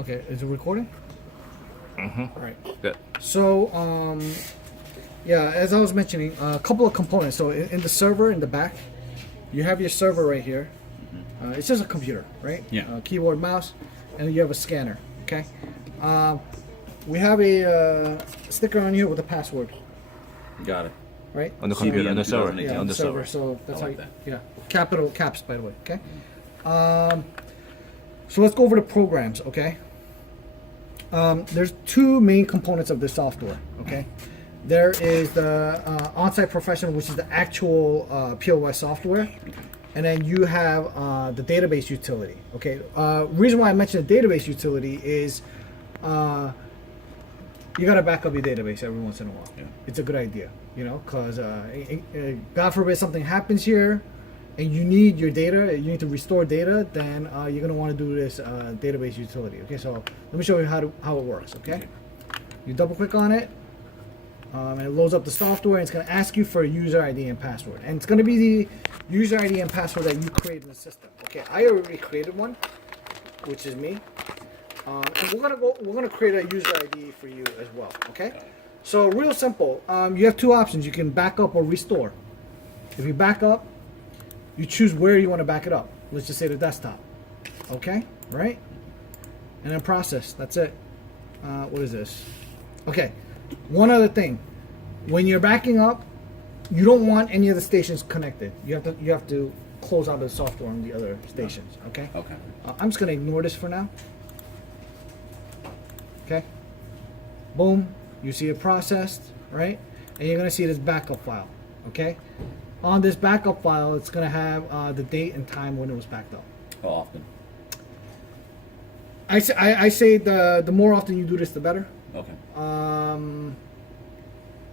Okay, is it recording? Mm-hmm. All right. Good. So, yeah, as I was mentioning, a couple of components. So in the server in the back, you have your server right here. It's just a computer, right? Yeah. Keyboard, mouse, and then you have a scanner. Okay. We have a sticker on here with a password, Got it. right? On the So- computer, on the server. Yeah, Yeah, on the server. So that's I how. like that. Yeah. Capital caps, by the way. Okay. So let's go over the programs. Okay. There's two main components of the software. Okay. There is the on-site professional, which is the actual POS software, and then you have the database utility. Okay. Reason why I mentioned the database utility is you gotta back up your database every once in a while. Yeah. It's a good idea, you know, because God forbid something happens here, and you need your data, you need to restore data, then you're gonna want to do this database utility. Okay, so let me show you how it works. Okay, you double click on it, and it loads up the software. And it's gonna ask you for a user ID and password, and it's gonna be the user ID and password that you create in the system. Okay, I already created one, which is me. And we're gonna create a user ID for you as well. Okay, so real simple. You have two options. You can back up or restore. If you back up, you choose where you want to back it up. Let's just say the desktop. Okay, right? And then process. That's it. What is this? Okay. One other thing. When you're backing up, you don't want any of the stations connected. You have to close out the software on the other stations. Okay. Okay. I'm just gonna ignore this for now. Okay. Boom. You see it processed, right? And you're gonna see this backup file. Okay. On this backup file, it's gonna have the date and time when it was backed up. How often? I say the more often you do this, the better. Okay.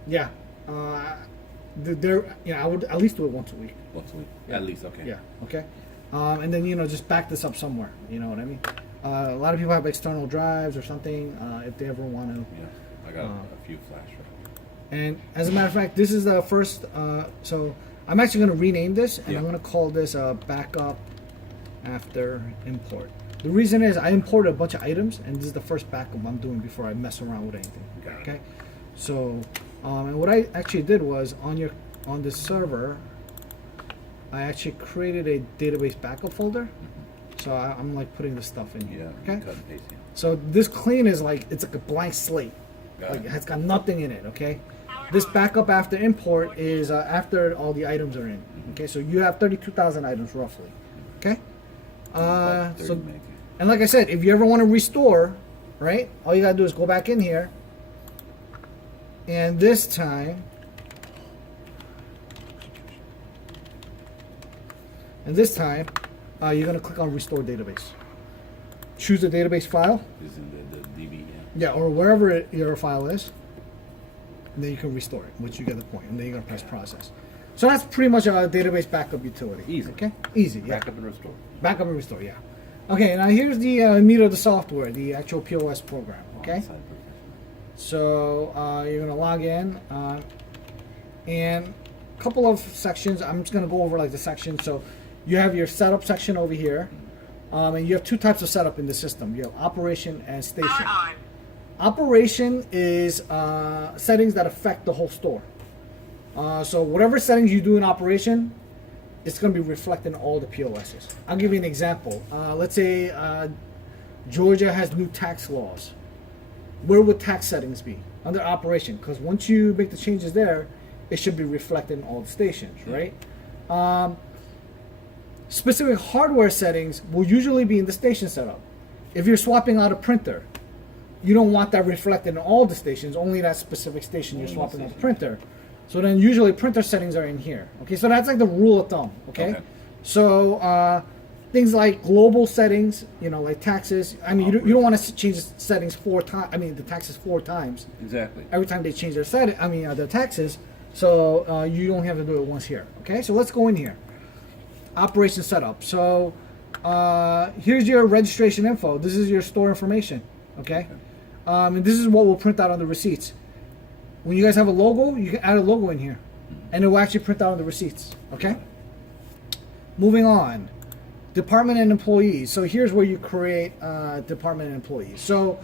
Yeah. I would at least do it once a week. Once a week. Yeah. At least. Okay. Yeah. Okay. And then just back this up somewhere. You know what I mean? A lot of people have external drives or something if they ever want to. Yeah. I got a few flash drives. And as a matter of fact, this is the first. So I'm actually going to rename this, and Yeah. I'm going to call this backup after import. The reason is I imported a bunch of items, and this is the first backup I'm doing before I mess around with anything. Got it. Okay. So, and what I actually did was on this server, I actually created a database backup folder. So I'm like putting this stuff in here. Yeah. Okay. Cut and paste. Yeah. So this clean is it's like a blank slate. Got Like it. it has got nothing in it. Okay. This backup after import is after all the items are in. Okay. So you have 32,000 items roughly. Okay. About 30 So minutes. and like I said, if you ever want to restore, right? All you gotta do is go back in here. And this time. You're going to click on Restore Database. Choose the database file. Is in the DB. Yeah, or wherever your file is. And then you can restore it, which you get the point. And then you're going to press Process. So that's pretty much a database backup utility. Easy. Okay? Easy, yeah. Backup and restore. Backup and restore, yeah. Okay, now here's the meat of the software, the actual POS program. Okay? On-site professional. So you're going to log in. And a couple of sections. I'm just going to go over like the sections. So you have your setup section over here, and you have two types of setup in the system. You have operation and station. Operation is settings that affect the whole store. So whatever settings you do in operation, it's going to be reflected in all the POSs. I'll give you an example. Let's say Georgia has new tax laws. Where would tax settings be? Under operation, because once you make the changes there, it should be reflected in all the stations, right? Specific hardware settings will usually be in the station setup. If you're swapping out a printer, you don't want that reflected in all the stations, only that specific station you're swapping out the printer. So then usually printer settings are in here. Okay, so that's like the rule of thumb, okay? So things like global settings, like taxes. I mean, you don't want to change the settings 4 times. I mean, the taxes 4 times. Exactly. Every time they change their taxes. So you don't have to do it once here. Okay, so let's go in here. Operation setup. So here's your registration info. This is your store information. Okay, and this is what we'll print out on the receipts. When you guys have a logo, you can add a logo in here, and it will actually print out on the receipts. Okay. Moving on. department and employees. So here's where you create department and employees. So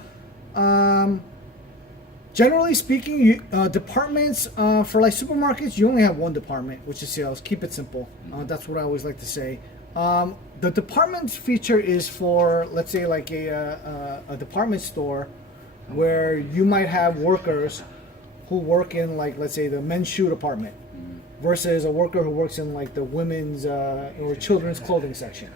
generally speaking, departments for like supermarkets, you only have one department, which is sales. Keep it simple. That's what I always like to say. The departments feature is for, let's say, like a department store where you might have workers who work in, like, let's say, the men's shoe department versus a worker who works in like the women's or children's clothing section.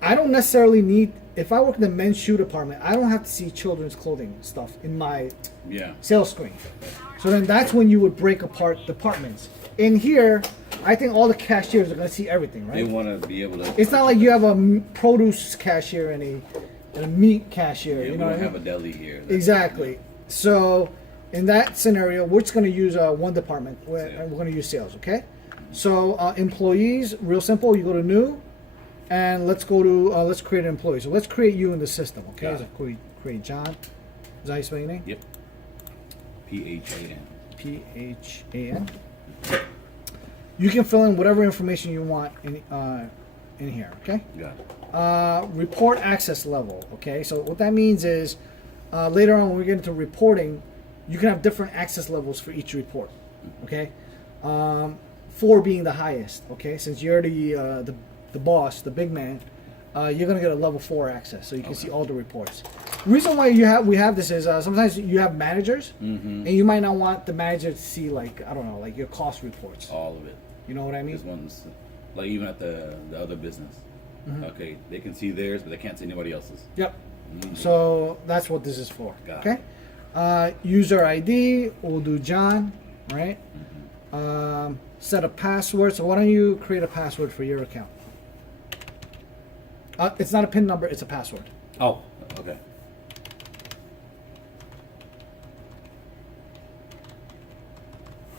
I don't necessarily need, if I work in the men's shoe department, I don't have to see children's clothing stuff in my sales screen. So then that's when you would break apart departments. In here, I think all the cashiers are going to see everything, right? They want to be able to. It's not like you have a produce cashier and a meat cashier. Yeah, you know we what don't I mean? have a deli here. Exactly. So in that scenario, we're just going to use one department. We're going to use sales, okay? So employees, real simple. You go to new, and let's go to let's create an employee. So let's create you in the system, okay? So create John. Is that how you spell your name? Yep. Phan. Phan. You can fill in whatever information you want in here, okay? Got it. Report access level, okay? So what that means is later on when we get into reporting, you can have different access levels for each report, okay? 4 being the highest, okay? Since you're the boss, the big man, you're gonna get a level 4 access, so you can see all the reports. The reason why we have this is sometimes you have managers, and you might not want the manager to see, like, I don't know, like your cost reports. All of it. You know what I mean? This one's like even at the other business. Okay, they can see theirs, but they can't see anybody else's. Yep. So that's what this is for. Got okay. User ID, we'll do John, right? Set a password. So why don't you create a password for your account? It's not a PIN number, it's a password. Oh, okay.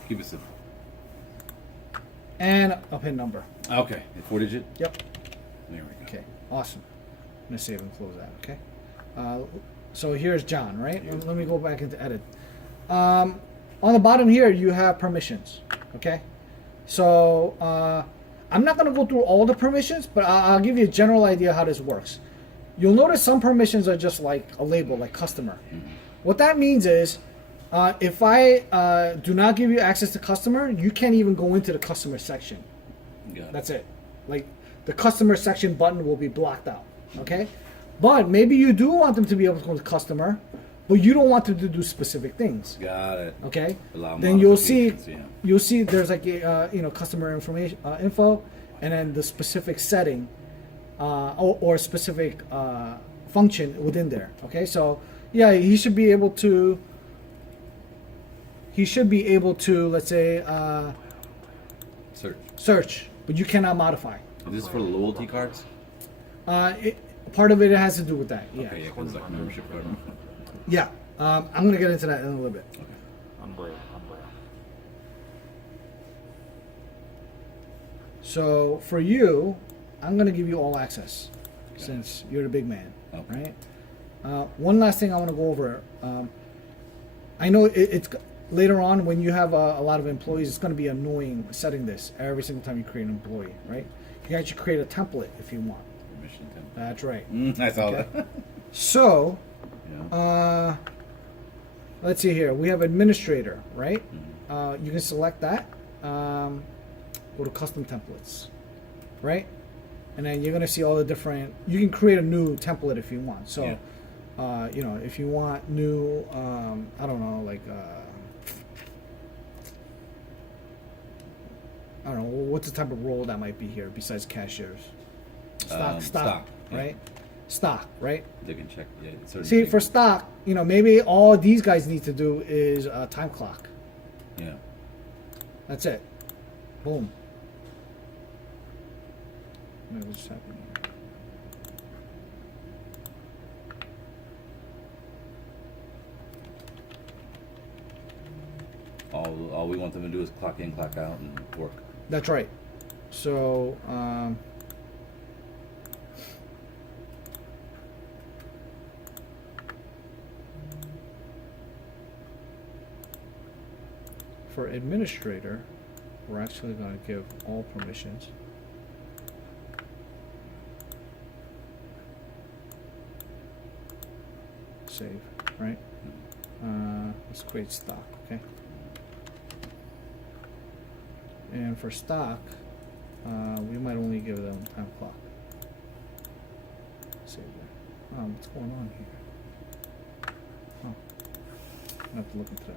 Keep it simple. And a PIN number. Okay, 4 digit? Yep. There we go. Okay, awesome. I'm going to save and close that, okay? So here's John, right? Let me go back into edit. On the bottom here, you have permissions, okay? So I'm not going to go through all the permissions, but I'll give you a general idea how this works. You'll notice some permissions are just like a label, like customer. What that means is if I do not give you access to customer, you can't even go into the customer section. That's it. Like the customer section button will be blocked out, okay? But maybe you do want them to be able to go to customer, but you don't want them to do specific things. Got it. Okay. Allow Then you'll see modifications, there's like a customer information info, and then the specific setting or specific function within there. Okay. So yeah, he should be able to. Let's say search, but you cannot modify. Is this for loyalty cards? Part of it has to do with that. Yeah. Okay, yeah, 'cause it's like membership card. Yeah. I'm gonna get into that in a little bit. Okay. So for you, I'm gonna give you all access, since you're the big man, Okay. right? One last thing I want to go over. I know it's later on when you have a lot of employees, it's going to be annoying setting this every single time you create an employee, right? You can actually create a template if you want. Permission template. That's right. I saw that. So, Yeah. let's see here. We have administrator, right? You can select that. Go to custom templates, right? And then you're gonna see all the different. You can create a new template if you want. So, if you want new, I don't know, like, I don't know, what's the type of role that might be here besides cashiers? Stock, right? Stock, right? They can check. Yeah. See, for stock, maybe all these guys need to do is a time clock. Yeah. That's it. Boom. What's just happening here? All we want them to do is clock in, clock out, and work. That's right. So, for administrator, we're actually going to give all permissions. save, right? Let's create stock, okay? And for stock, we might only give them time clock. Save that. What's going on here? Oh, I have to look into that.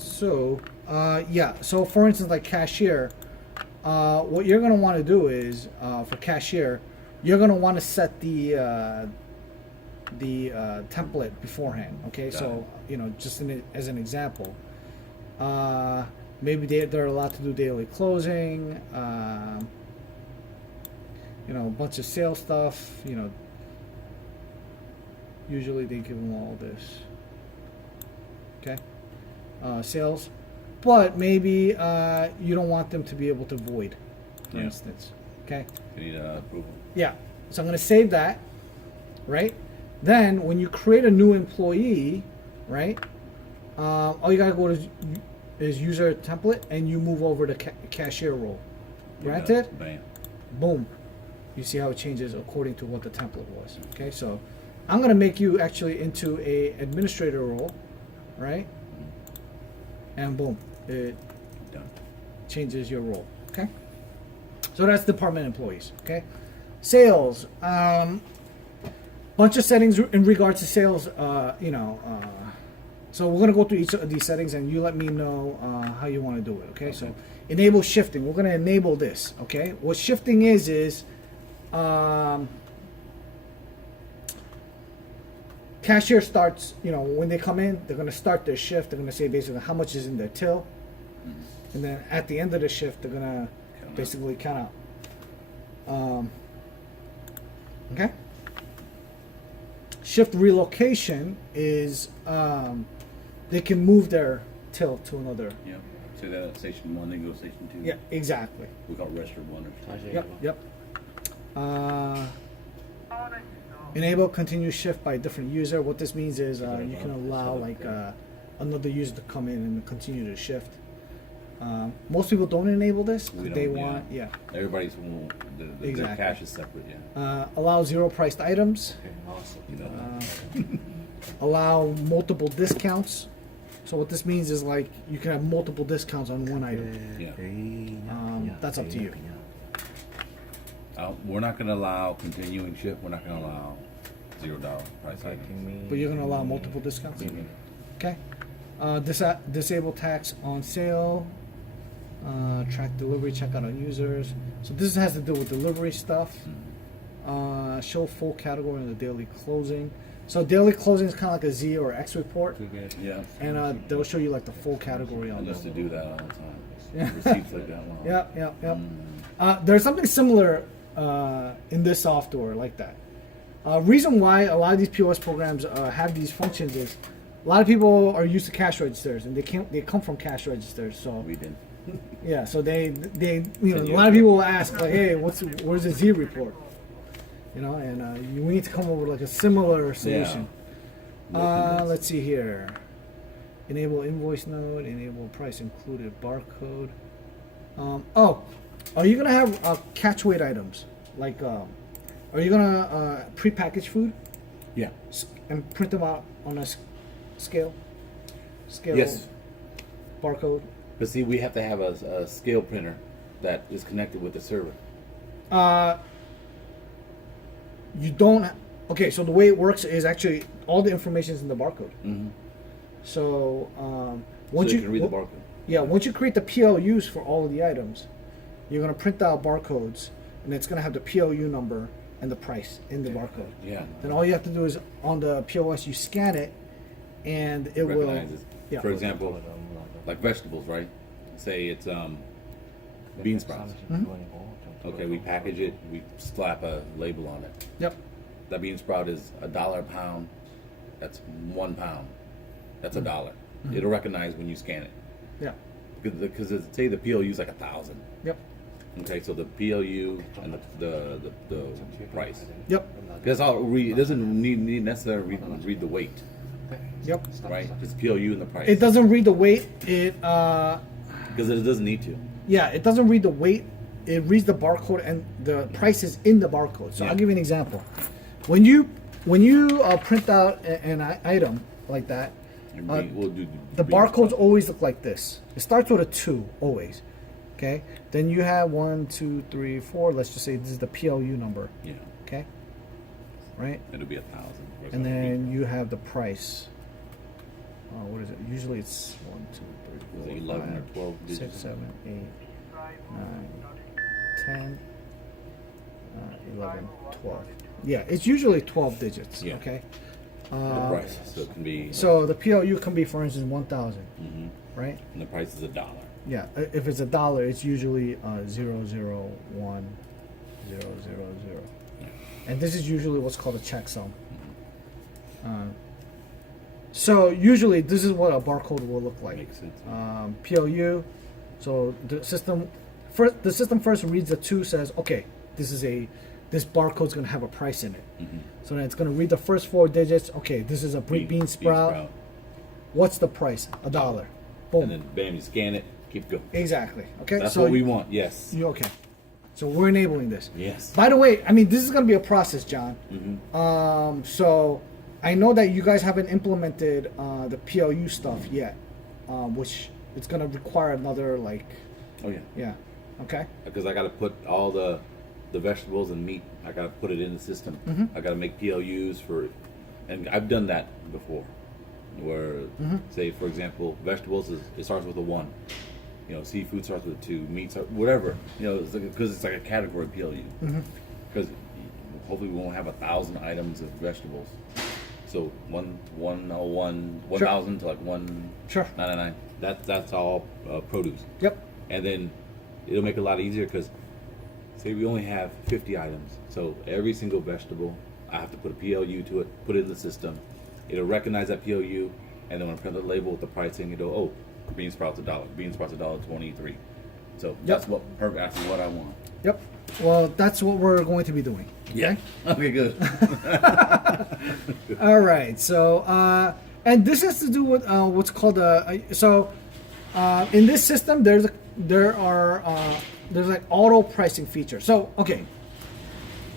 So, yeah. So, for instance, like cashier, what you're gonna want to do is for cashier, you're gonna want to set the template beforehand. Okay, so just as an example, maybe they're allowed to do daily closing. A bunch of sales stuff. Usually they give them all this. Okay. Sales, but maybe you don't want them to be able to void, for instance. Okay. You need approval. Yeah. So I'm going to save that, right? Then when you create a new employee, right? All you got to go to is user template, and you move over to cashier role. Granted. Bam. Boom. You see how it changes according to what the template was. Okay. So I'm going to make you actually into a administrator role, right? And boom, it changes your role. Okay, so that's department employees. Okay, sales, bunch of settings in regards to sales. So we're gonna go through each of these settings, and you let me know how you want to do it. Okay, so enable shifting. We're gonna enable this. Okay, what shifting is cashier starts, when they come in, they're going to start their shift. They're going to say basically how much is in their till. And then at the end of the shift, they're going to basically count out. Okay? Shift relocation is they can move their till to another. Yeah. So that at station 1, then go to station 2. Yeah, exactly. We call it restroom 1 or something. Yep. Enable continuous shift by different user. What this means is you can allow another user to come in and continue to shift. Most people don't enable this. They want, Everybody's their cash is separate. Yeah. Allow zero priced items. Allow multiple discounts. So what this means is you can have multiple discounts on one item. Yeah. That's up to you. We're not going to allow continuing shift. We're not going to allow $0 price items. But you're going to allow multiple discounts? Mm-hmm. Okay. Disable tax on sale. Track delivery, checkout on users. So this has to do with delivery stuff. Show full category in the daily closing. So daily closing is kind of like a Z or X report. Yeah. And they'll show you the full category on I used there. to do that all the time. Yeah. Receipts like that one. Yep. There's something similar in this software like that. Reason why a lot of these POS programs have these functions is a lot of people are used to cash registers, and they come from cash registers. So We did. yeah, so they a lot of people will ask hey, where's the Z report? And we need to come up with a similar solution. Let's see here. Enable invoice node, enable price included barcode. Are you gonna have catch weight items? Are you gonna pre-package food? Yeah. And print them out on a scale? Yes. Barcode? But see, we have to have a scale printer that is connected with the server. You don't. Okay, so the way it works is actually all the information is in the barcode. Mm-hmm. So once you can read the barcode. Yeah, once you create the PLUs for all of the items, you're gonna print out barcodes, and it's gonna have the PLU number and the price in the barcode. Yeah. Then all you have to do is on the POS you scan it, and it Recognizes. will. Yeah. For example, like vegetables, right? Say it's bean sprouts. Okay, we package it, we slap a label on it. Yep. That bean sprout is $1 a pound. That's 1 pound. That's $1. Mm-hmm. It'll recognize when you scan it. Yeah. Because say the PLU is like 1,000. Yep. Okay, so the PLU and the price. Yep. That's all. It doesn't need necessarily read the weight, Yep. right? Just PLU and the price. It doesn't read the weight. It because it doesn't need to. yeah, it doesn't read the weight. It reads the barcode and the price is in the barcode. So Yeah. I'll give you an example. When you print out an item like that, And we'll do the barcodes always look like this. It starts with a 2 always. Okay. Then you have 1, 2, 3, 4. Let's just say this is the PLU number. Yeah, Okay. Right. it'll be 1,000. And then you have the price. What is it? Usually it's 1, 2, 3, 4, 11 or 5, 12 digits. 6, 7, 8, 9, 10, 11, 12. Yeah, it's usually 12 digits. Yeah. Okay. the price, so it can be. So the PLU can be, for instance, 1,000, Mhm. right? And the price is $1. Yeah. If it's $1, it's usually 001 000, and this is usually what's called a checksum. So usually this is what a barcode will look like. Makes sense. PLU. So the system first reads the 2, says, okay, this barcode's gonna have a price in it. Mhm. So then it's gonna read the first 4 digits. Okay, this is a bean sprout. What's the price? $1. Boom. And then bam, you scan it, keep going. Exactly. Okay. That's so what we want. Yes. You okay? So we're enabling this. Yes. By the way, I mean this is gonna be a process, John. Mm-hmm. So I know that you guys haven't implemented the PLU stuff yet, which it's gonna require another like. Oh yeah. Yeah. Okay. Because I got to put all the vegetables and meat. I got to put it in the system. Mhm. I got to make PLUs for it, and I've done that before. Where, say, for example, vegetables it starts with a 1. You know, seafood starts with a 2. Meat starts whatever. You know, because it's like a category PLU. Because hopefully we won't have 1,000 items of vegetables. So 1,000 to like 1,999. Sure. That's all produce. Yep. And then it'll make it a lot easier because say we only have 50 items. So every single vegetable, I have to put a PLU to it, put it in the system. It'll recognize that PLU, and then when I print the label with the pricing, it'll, bean sprouts $1. Bean sprouts $1.23. So that's actually what I want. Yep. Well, that's what we're going to be doing. Yeah. Okay, good. All right. So, and this has to do with what's called in this system, there's like auto pricing feature. So, okay.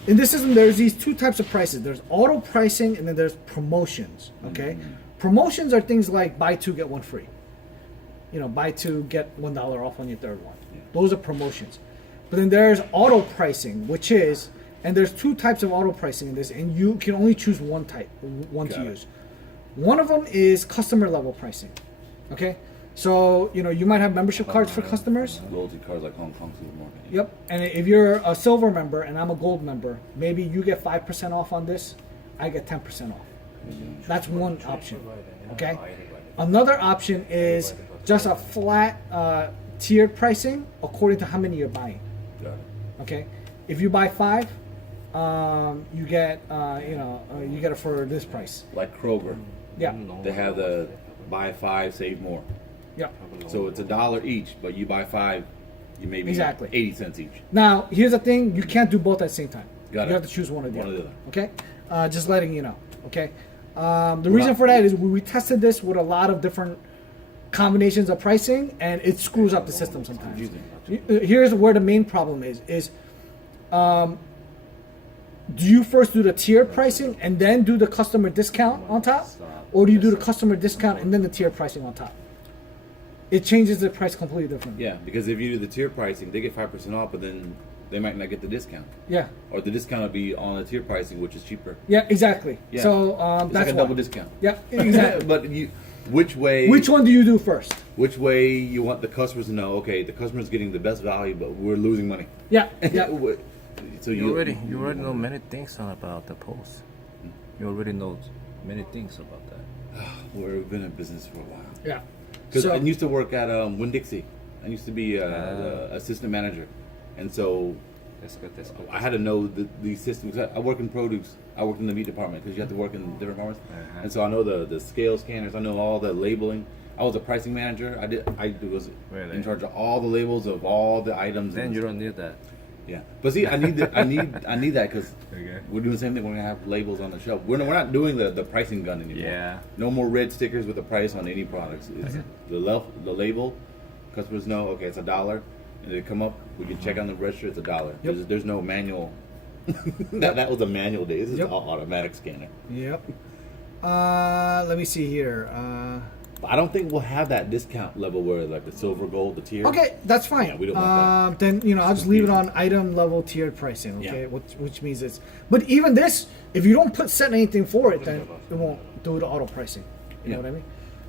In this system, there's these 2 types of prices. There's auto pricing, and then there's promotions. Okay. Promotions are things like buy 2 get 1 free. You know, buy 2 get $1 off on your third one. Yeah. Those are promotions. But then there's auto pricing, which is, and there's 2 types of auto pricing in this, and you can only choose one to use. One of them is customer level pricing. Okay, so you know you might have membership cards for customers. Loyalty cards like Hong Kong Supermarket. Yep, and if you're a silver member and I'm a gold member, maybe you get 5% off on this, I get 10% off. That's one option. Okay, another option is just a flat tiered pricing according to how many you're buying. Got it. Okay, if you buy 5, you get you get it for this price. Like Kroger, Yeah, they have the buy 5 save more. yeah. So it's $1 each, but you buy 5, you maybe Exactly. 80 cents each. Now here's the thing: you can't do both at the same time. Got You it. have to choose one or the One or other. the other. Okay, just letting you know. Okay, the reason for that is we tested this with a lot of different combinations of pricing, and it screws up the system sometimes. Confusing. Here's where the main problem is do you first do the tiered pricing and then do the customer discount on top, or do you do the customer discount and then the tiered pricing on top? It changes the price completely different. Yeah, because if you do the tier pricing, they get 5% off, but then they might not get the discount. Yeah, Or the discount will be on the tier pricing, which is cheaper. yeah, exactly. Yeah. So It's that's like a why. double discount. Yeah, exactly. But which way? Which one do you do first? Which way you want the customers to know? Okay, the customer's getting the best value, but we're losing money. Yeah, yeah. So You already know many things about the POS. You already know many things about that. We've been in business for a while. Yeah. Because So- I used to work at Winn-Dixie. I used to be the assistant manager, and so That's good. That's good. I had to know the systems. I work in produce. I worked in the meat department because you have to work in different departments. Uh-huh. And so I know the scale scanners. I know all the labeling. I was a pricing manager. I was Really? in charge of all the labels of all the items. Then and- you don't need that. Yeah, but see, I need that because Okay. we're doing the same thing. We're gonna have labels on the shelf. We're not doing the pricing gun anymore. Yeah. No more red stickers with the price on any products. It's the label. Customers know, okay, it's $1, and they come up. We can check on the register. It's $1. Yep. There's no manual. that was a manual day. This is Yep. all automatic scanner. Yep. Let me see here. But I don't think we'll have that discount level where like the silver, gold, the tier. Okay, that's fine. Yeah, we don't want Then I'll just leave it on item level tiered pricing. Okay, Yeah. which means it's. But even this, if you don't set anything for it, then it won't do the auto pricing. You know Yeah. what I mean?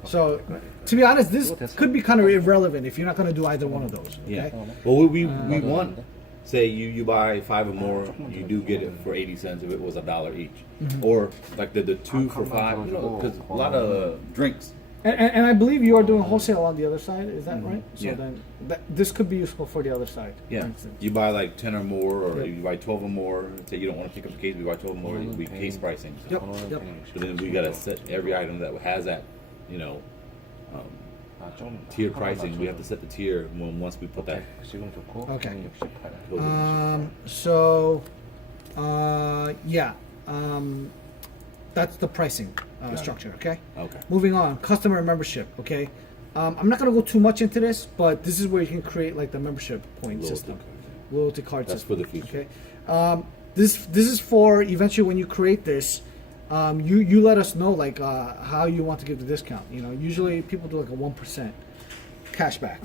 So, to be honest, this could be kind of irrelevant if you're not going to do either one of those. Yeah. Okay. Well, we want. Say you buy 5 or more, you do get it for 80 cents if it was $1 each, or like the 2 for 5. Because a lot of drinks. And I believe you are doing wholesale on the other side. Is that right? So Yeah. then this could be useful for the other side. for Yeah, instance. you buy like 10 or more, or Yep. you buy 12 or more. Say you don't want to pick up the case, you buy 12 or more. It'll be case pricing. So. Yep. Yep. So then we gotta set every item that has that, tier pricing. We have to set the tier once we put that. 지금 좋고. Okay. 68. code in. So, yeah, that's the pricing Got it. structure. Okay. Okay. Moving on, customer membership. Okay. I'm not gonna go too much into this, but this is where you can create like the membership point Loyalty system, card. loyalty card That's system. for the future. Okay. This is for eventually when you create this. You let us know like how you want to give the discount. Usually people do like a 1% cashback.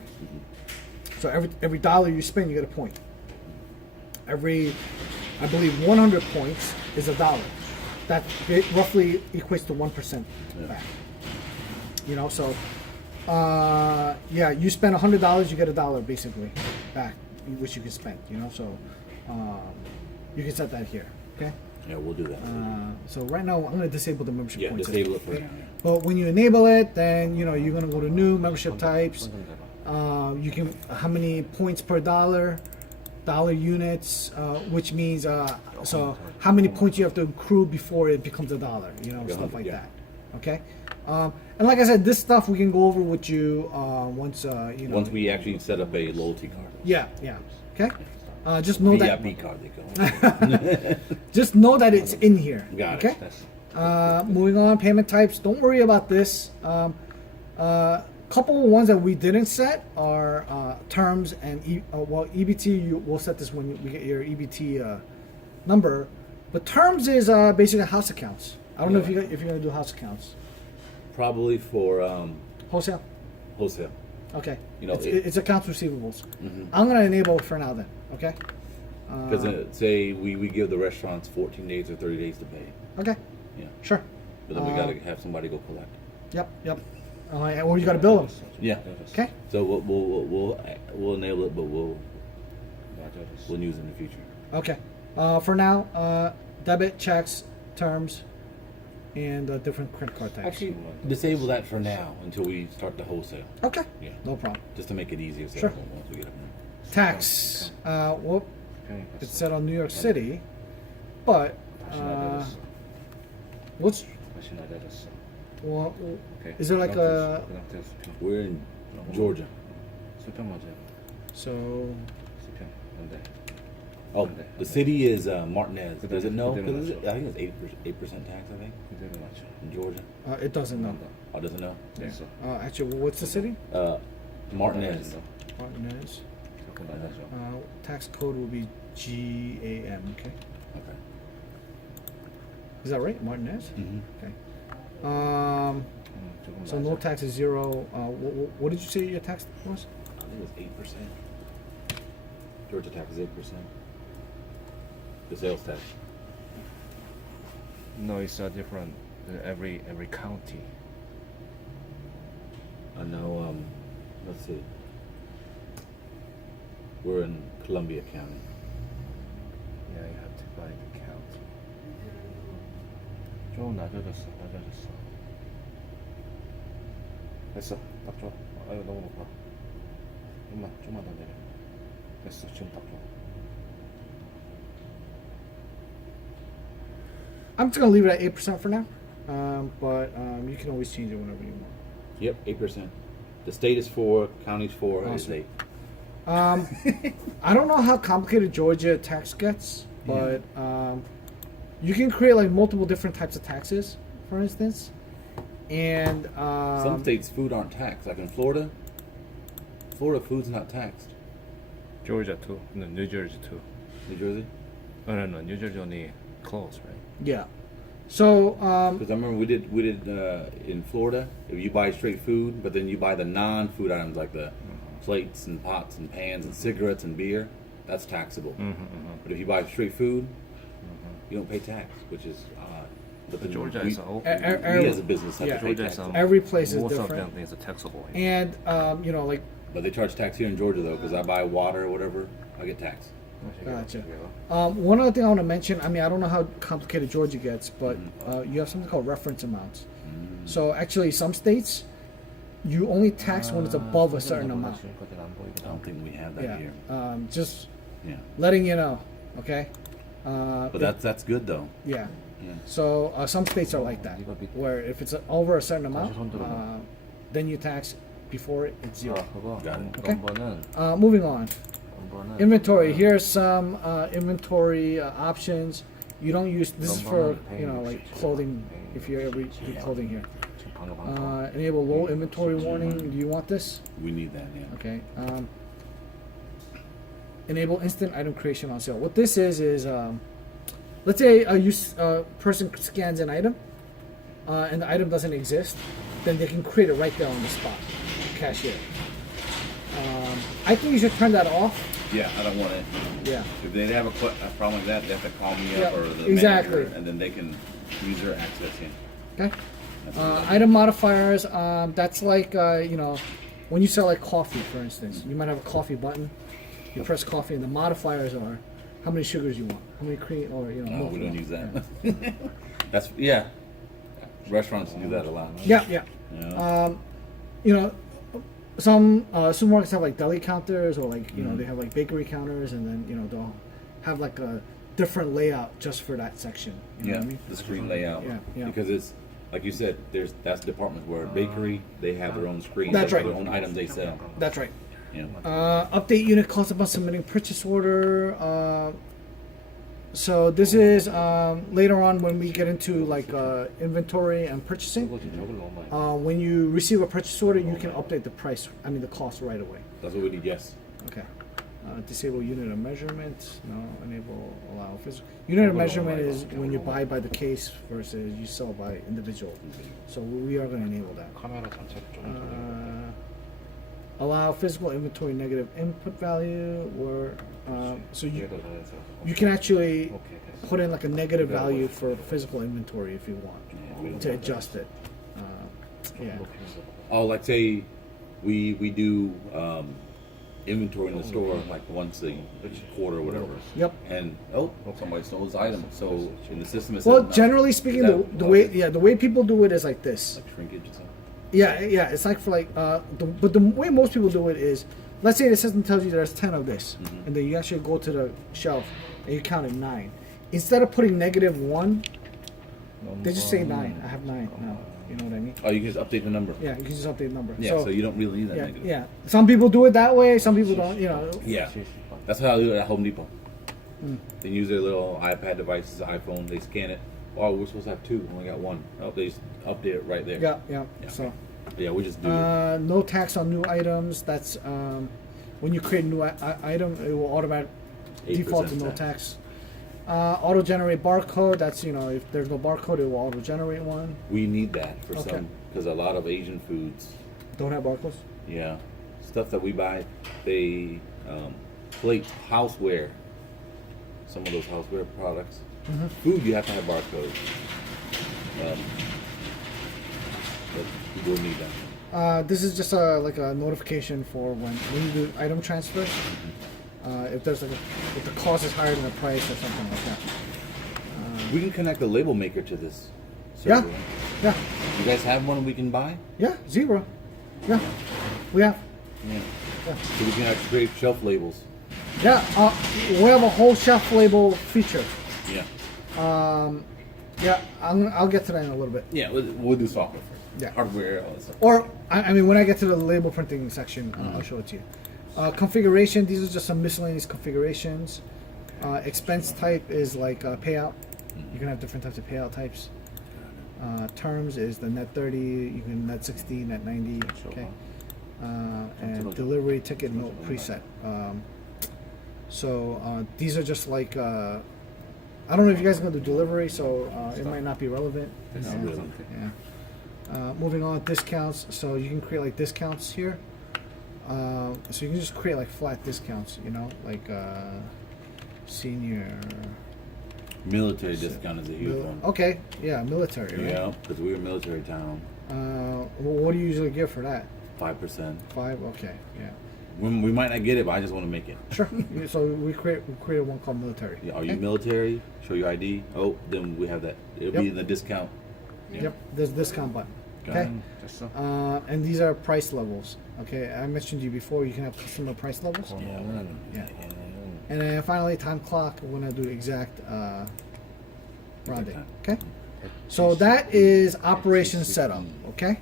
So every dollar you spend, you get a point. I believe 100 points is $1. That roughly equates to 1% back. So yeah, you spend $100, you get $1 basically back, which you can spend. So you can set that here. Okay. Yeah, we'll do that. So right now I'm going to disable the membership Yeah, point disable system. it for now. But when you enable it, then you're going to go to new membership types. You can how many points per dollar units, which means so how many points you have to accrue before it becomes $1. Stuff like Yeah. that. Okay. And like I said, this stuff we can go over with you once Once we actually set up a loyalty card. Yeah. Okay. Just know that. VIP card they call it. Just know that it's in here. Got it. Okay. Moving on, payment types. Don't worry about this. Couple of ones that we didn't set are terms and EBT. We'll set this when we get your EBT number. But terms is basically house accounts. I don't know if you're gonna do house accounts. Probably for Wholesale. wholesale. Okay. You know, it's accounts receivables. Mhm. I'm gonna enable it for now. Then. Okay. Because say we give the restaurants 14 days or 30 days to pay. Okay. Yeah. Sure. But then we gotta have somebody go collect. Yep. Or you gotta bill them. Yeah. Okay. So we'll enable it, but we'll use it in the future. Okay. For now, debit, checks, terms, and different credit card types. Actually, disable that for now until we start the wholesale. Okay. Yeah. No problem. Just to make it easier. So Sure. once we get up there. Tax. It's set on New York City, but what's well, is there like a We're in Georgia. so? Oh, the city is Martinez. Does it know? 'Cause I think it's 8% tax. I think in Georgia. It doesn't know. Oh, doesn't know? Actually, what's the city? Martinez. Martinez. Tax code will be GAM. Okay. Okay. Is that right, Martinez? Mm-hmm. Okay. So no tax is 0. What did you say your tax was? I think it was 8%. Georgia tax is 8%. The sales tax. No, it's different. Every county. I know. Let's see. We're in Columbia County. Yeah, you have to buy the county. 좀 낮아졌어. 됐어, 딱 좋아. 아유 너무 높아. 좀만 더 내려. 됐어, 지금 딱 좋아. I'm just gonna leave it at 8% for now, but you can always change it whenever you want. Yep, 8%. The state is 4, county's 4, is Awesome. 8. I don't know how complicated Georgia tax gets, but you can create like multiple different types of taxes, for instance. And Some states food aren't taxed. Like in Florida, food's not taxed. Georgia too. No, New Jersey too. New Jersey? No, New Jersey only close, right? yeah. So Because I remember we did in Florida. If you buy straight food, but then you buy the non-food items like the plates and pots and pans and cigarettes and beer, that's taxable. But if you buy straight food, you don't pay tax, which is odd. But then Georgia we, is open. we as a business have Yeah. to pay Georgia tax. every place is most different. of them is taxable. And you know, like But they charge tax here in Georgia though, because I buy water or whatever, I get taxed. Gotcha. One other thing I want to mention, I mean, I don't know how complicated Georgia gets, but you have something called reference amounts. So actually, some states, you only tax when it's above a certain amount. I don't think we have that Yeah. here. Just Yeah. letting you know, okay? But that's good though. Yeah. Yeah. So some states are like that, where if it's over a certain amount, then you tax before it's zero. 그거 Got it. Okay. 넘버는 Moving on. Inventory. Here's some inventory options. You don't use. This is for like clothing. If you ever do clothing here. Enable low inventory warning. Do you want this? We need that, yeah. Okay. Enable instant item creation on sale. What this is let's say a person scans an item and the item doesn't exist, then they can create it right there on the spot. Cashier. I think you should turn that off. Yeah, I don't want it. Yeah. If they have a problem like that, they have to call me up Yeah, or the exactly. manager, and then they can use their access in. Okay. Item modifiers. That's like when you sell like coffee, for instance, you might have a coffee button. You press coffee, and the modifiers are how many sugars you want, how many cream, or No, milk we you don't want. use that. That's Restaurants do that a lot. Yeah, yeah. Yeah. Some supermarkets have like deli counters, or like they have like bakery counters, and then they'll have like a different layout just for that section. You know Yeah, what I mean? the screen layout. Yeah, yeah. Because it's like you said, that's departments where bakery they have their own screen. That's for right. Their own items they sell. That's right. Yeah. Update unit cost upon submitting purchase order. So this is later on when we get into like inventory and purchasing. When you receive a purchase order, you can update the cost right away. That's what we need. Yes. Okay. Disable unit of measurement. No. Enable allow physical. Unit of measurement is when you buy by the case versus you sell by individual. So we are going to enable that. 카메라 전체 Allow physical inventory negative input value, or so you can actually put in like a negative value for physical inventory if you want to adjust it. Yeah. Oh, like say we do inventory in the store like once a quarter or whatever. Yep. And somebody stole his item. So in the system it's Well, generally speaking, Is that the way people do it is like this. like shrinkage or something. Yeah, it's like for like, but the way most people do it is, let's say the system tells you there's 10 of this, and then you actually go to the shelf and you count it 9. Instead of putting -1, they just say 9. I have 9 now. You know what I mean? Oh, you can just update the number. Yeah, you can just update the number. Yeah, so you don't really need that yeah, negative. yeah. Some people do it that way. Some people don't. Yeah. That's how I do it at Home Depot. They use their little iPad devices, iPhone, they scan it. Oh, we're supposed to have 2, only got 1. Oh, they just update it right there. Yeah. Yeah. So, Yeah, we just do it. no tax on new items. That's when you create a new item, it will automatically 8% default to no tax. Auto generate barcode. That's if there's no barcode, it will auto generate one. We need that for Okay. some, because a lot of Asian foods, Don't have barcodes. yeah, stuff that we buy, they plates, houseware, some of those houseware products. Food, you have to have barcodes. But people need that. This is just like a notification for when you do item transfer. If there's if the cost is higher than the price or something like that. We can connect the label maker to this Yeah. server. Yeah. You guys have one we can buy? Yeah. Zebra. Yeah. We have. Yeah. Yeah. So we can actually create shelf labels. Yeah. We have a whole shelf label feature. Yeah. Yeah, I'll get to that in a little bit. Yeah, we'll do software first. Yeah. Hardware, all that stuff. Or, I mean, when I get to the label printing section, I'll show it to you. Configuration, these are just some miscellaneous configurations. Expense type is like payout. You can have different types of payout types. Terms is the net 30, you can net 60, net 90, okay. And delivery ticket note preset. So these are just like, I don't know if you guys are going to do delivery, so it might not be relevant. It's not relevant. Yeah. Moving on, discounts. So you can create like discounts here. So you can just create like flat discounts, you know, like senior. Military discount is a huge one. Okay, yeah, military. Right? Yeah, because we're a military town. What do you usually give for that? 5%. 5. Okay, yeah. We might not get it, but I just want to make it. Sure. So we created one called military. Yeah, are you Okay? military? Show your ID. Oh, then we have that. It'll be Yep. in the discount. Yeah. Yep. There's discount button. Got Okay. it. 됐어. And these are price levels. Okay, I mentioned to you before. You can have customer price levels. Yeah. And then finally, time clock. We're gonna do exact rounding. time. Okay. So that is operation setup. Okay.